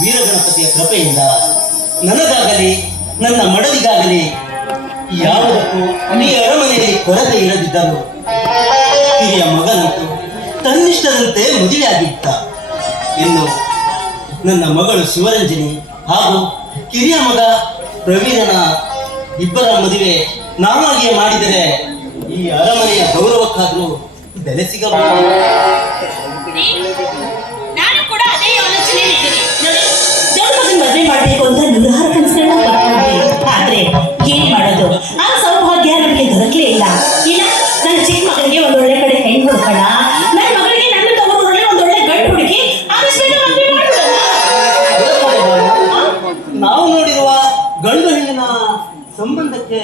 ವೀರಗಣಪತಿಯ ಕೃಪೆಯಿಂದ ನನಗಾಗಲಿ, ನನ್ನ ಮಡದಿಗಾಗಲಿ ಯಾವುದಕ್ಕೂ ಈ ಅರಮನೆಯಲ್ಲಿ ಕೊರತೆ ಇರದಿದ್ದರು ಹಿರಿಯ ಮಗನಂತೂ ತನ್ನಿಷ್ಟದಂತೆ ಮದುವೆಯಾಗಿದ್ದ ಇನ್ನು ನನ್ನ ಮಗಳು ಶಿವರಂಜನಿ ಹಾಗೂ ಕಿರಿಯ ಮಗ ಪ್ರವೀಣನ ಇಬ್ಬರ ಮದುವೆ ನಾವಾಗಿಯೇ ಮಾಡಿದರೆ ಈ ಅರಮನೆಯ ಗೌರವಕ್ಕಾದರೂ ಬೆಲೆ ಸಿಗಬಹುದು. ಮಾಡಬೇಕು ಅಂತ ನೂರಾರು ಕನಸುಗಳನ್ನ ಪಡ್ಕೊಂಡ್ವಿ ಆದ್ರೆ ಏನ್ ಮಾಡೋದು? ಆ ಸೌಭಾಗ್ಯ ನಮಗೆ ದೊರಕಲೇ ಇಲ್ಲ. ಇಲ್ಲ ನನ್ನ ಚಿಕ್ಕ ಮಗನಿಗೆ ಒಂದು ಒಳ್ಳೆ ಕಡೆ ಹೆಣ್ಣು ಹುಡ್ಕೋಣ. ನನ್ನ ಮಗಳಿಗೆ ನನ್ನ ತಗೊಂಡು ಒಳ್ಳೆ ಒಳ್ಳೆ ಗಂಡು ಮಾಡ್ಬಿಡೋಣ ನಾವು ನೋಡಿರುವ ಗಂಡು ಹೆಣ್ಣಿನ ಸಂಬಂಧಕ್ಕೆ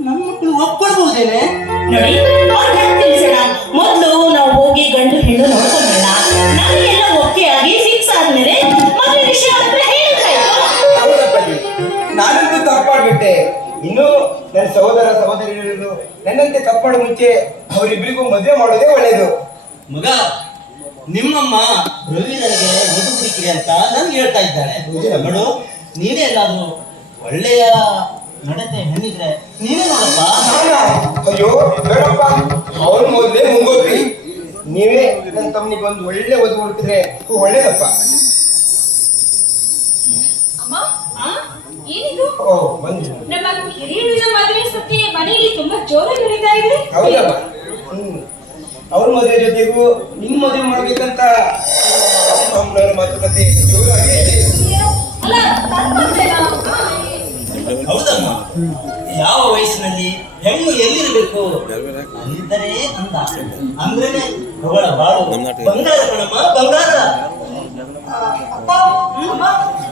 ನಮ್ಮ ಮಕ್ಕಳು ಒಪ್ಕೊಳ್ಬಹುದೇನೆ? ನೋಡಿ ಅವ್ರ ತಿಳಿಸೋಣ? ಮೊದಲು ನಾವು ಹೋಗಿ ಗಂಡು ಹೆಣ್ಣು ನೋಡ್ಕೊಂಡೋಣ ನಮಗೆಲ್ಲ ಒಪ್ಪಿಗೆ ಆಗಿ ಫಿಕ್ಸ್ ಆದ್ಮೇಲೆ ಇನ್ನು ನನ್ನ ಸಹೋದರ ಸಹೋದರಿಯರು ನನ್ನಂತೆ ತಪ್ಪಾಡ ಮುಂಚೆ ಅವರಿಬ್ಬರಿಗೂ ಮದುವೆ ಮಾಡೋದೇ ಒಳ್ಳೇದು ಮಗ ನಿಮ್ಮಮ್ಮ ರವೀಂದ್ರನಿಗೆ ಮಧು ಹುಡುಕಿರಿ ಅಂತ ನನ್ಗೆ ಹೇಳ್ತಾ ಇದ್ದಾಳೆ. ಮಗಳು ನೀನೇ ಎಲ್ಲಾದ್ರೂ ಒಳ್ಳೆಯ ನಡತೆ ಹೆಣ್ಣಿದ್ರೆ ನೀನೇ ನೋಡಪ್ಪ. ಅಯ್ಯೋ ಬೇಡಪ್ಪ. ಅವ್ರ ಮೊದಲೇ ಮುಂಗೋತ್ರಿ ನೀವೇ ನನ್ನ ತಮ್ಮನಿಗೆ ಒಂದು ಒಳ್ಳೆ ಒದು ಹುಡುಕಿದ್ರೆ ಒಳ್ಳೇದಪ್ಪ. ಅಮ್ಮ ಏನಿದು? ಓ ಬಂದು ನಮ್ಮ ಹಿರಿಯರ ಮದುವೆ ಸುದ್ದಿ ಮನೆಯಲ್ಲಿ ತುಂಬಾ ಜೋರಾಗಿ ನಡೀತಾ ಇದೆ. ಹೌದಪ್ಪ ಹ್ಮ್. ಅವ್ರ ಮದುವೆ ಜೊತೆಗೂ ನಿಮ್ಮ ಮದುವೆ ಮಾಡ್ಬೇಕಂತ ಅಮ್ಮನವ್ರ ಮಾತುಕತೆ ಜೋರಾಗಿ ಹೌದಮ್ಮ. ಯಾವ ವಯಸ್ಸಿನಲ್ಲಿ ಹೆಣ್ಣು ಎಲ್ಲಿರಬೇಕು? ಅಲ್ಲಿದ್ದರೆ ಅಂದ. ಅಂದ್ರೇನೆ ಅವಳ ಬಾಳು. ಬಂಗಾರ ಕಣಮ್ಮ ಬಂಗಾರ. ಅಪ್ಪ, ಅಮ್ಮ, ಆ,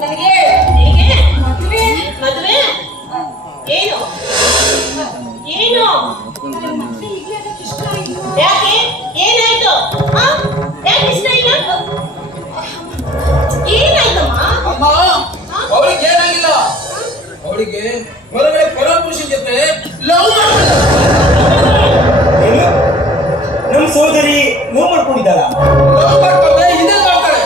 ನನಗೆ ನಿನಗೆ? ಮದುವೆ. ಮದುವೆ? ಏನು? ಏನು? ಇಲ್ಲ ಯಾಕೆ? ಏನಾಯ್ತು? ಆ? ಯಾಕೆ ಇಷ್ಟ ಇಲ್ಲ? ಏನಾಯ್ತಮ್ಮ? ಅಮ್ಮ ಅವಳಿಗೆ ಏನಾಗಿಲ್ಲ? ಅವಳಿಗೆ ಹೊರಗಡೆ ಪರಪುರುಷ ಜೊತೆ ಲವ್ ನಮ್ಮ ಸಹೋದರಿ ನೋವು ಮಾಡ್ಕೊಂಡಿದ್ದಾಳ? ಲವ್ ಮಾಡ್ತಾರೆ ಇದೇ ಮಾಡ್ತಾರೆ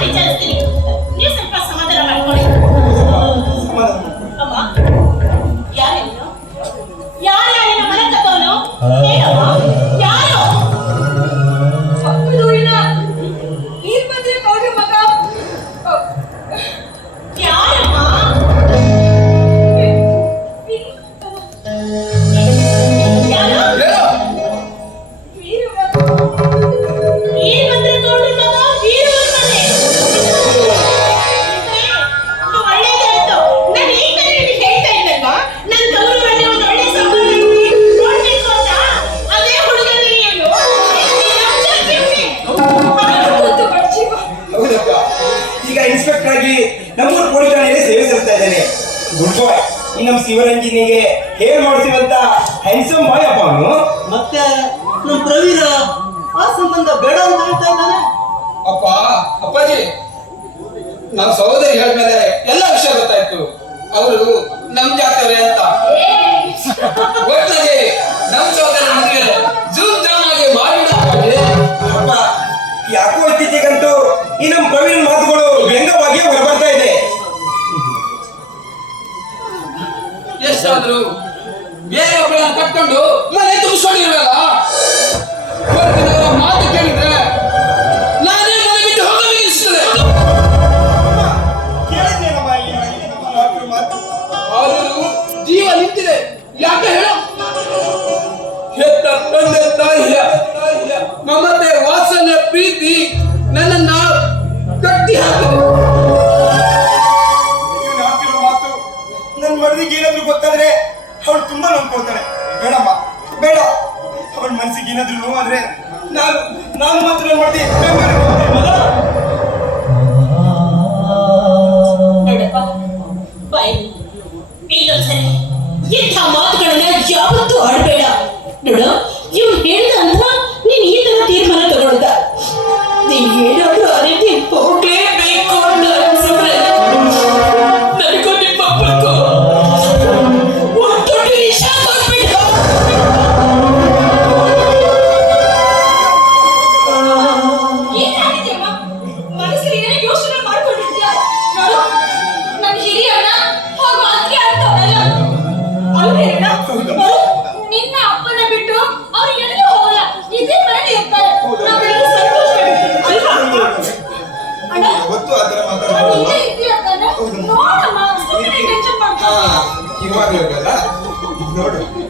ನಾನ್ ವಿಚಾರಿಸ್ತೀನಿ ಇದ್ದಾನೆ ಗುಡ್ ಬಾಯ್ ಈ ನಮ್ಮ ಶಿವರಂಜನಿಗೆ ಹೇರ್ ಮಾಡ್ತೀವಂತ ಹ್ಯಾಂಡ್ಸಮ್ ಬಾಯ್ ಅಪ್ಪ ಅವನು. ಮತ್ತೆ ನಮ್ಮ ಪ್ರವೀರ ಆ ಸಂಬಂಧ ಬೇಡ ಅಂತ ಹೇಳ್ತಾ ಇದ್ದಾನೆ. ಅಪ್ಪ ಅಪ್ಪಾಜಿ ನಮ್ಮ ಸಹೋದರಿ ಹೇಳಿದ್ಮೇಲೆ ಎಲ್ಲ ವಿಷಯ ಗೊತ್ತಾಯ್ತು. ಅವರು ನಮ್ ಜಾತವ್ರೆ ಅಂತ. ಒಟ್ಟಿಗೆ ನಮ್ ಸಹೋದರಿ ಮದುವೆ ಜೂಮ್ ಜಾಮ್ ಆಗಿ ಮಾಡಿಬಿಡ ಅಪ್ಪ ಯಾಕೋ ಇತ್ತೀಚೆಗಂತೂ ಈ ನಮ್ಮ ಪ್ರವೀಣ್ ಮಾತುಗಳು ಎಷ್ಟಾದ್ರು ಬೇರೆ ಒಬ್ಬಳನ್ನ ಕಟ್ಕೊಂಡು ಮನೆ ತುಂಬಿಸ್ಕೊಂಡಿರುವಲ್ಲ ಅವಳಿಗೆ ಏನಾದ್ರು ಗೊತ್ತಾದ್ರೆ ಅವಳು ತುಂಬಾ ನೋಡ್ಕೊಳ್ತಾಳೆ ಬೇಡಮ್ಮ, ಬೇಡ. ಅವಳ ಮನಸ್ಸಿಗೆ ಏನಾದ್ರು ನೋವಾದ್ರೆ ನಾನು ನಾನು ಮಾತ್ರ ಮಾಡ್ತೀನಿ.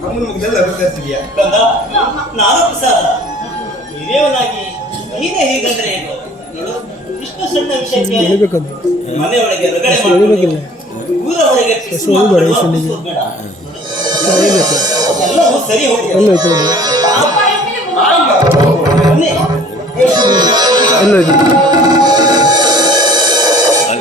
ಅವನು ಮುಗಿದೆಲ್ಲ ವ್ಯತ್ಯಾಸ ಇದೆಯಾ ನಾನು ಪ್ರಸಾದ ಹಿರಿಯವನಾಗಿ ನೀನೇ ಹೀಗಂದ್ರೆ ಏನು ಮನೆಯೊಳಗೆ ಊರ ಎಲ್ಲವೂ ಸರಿ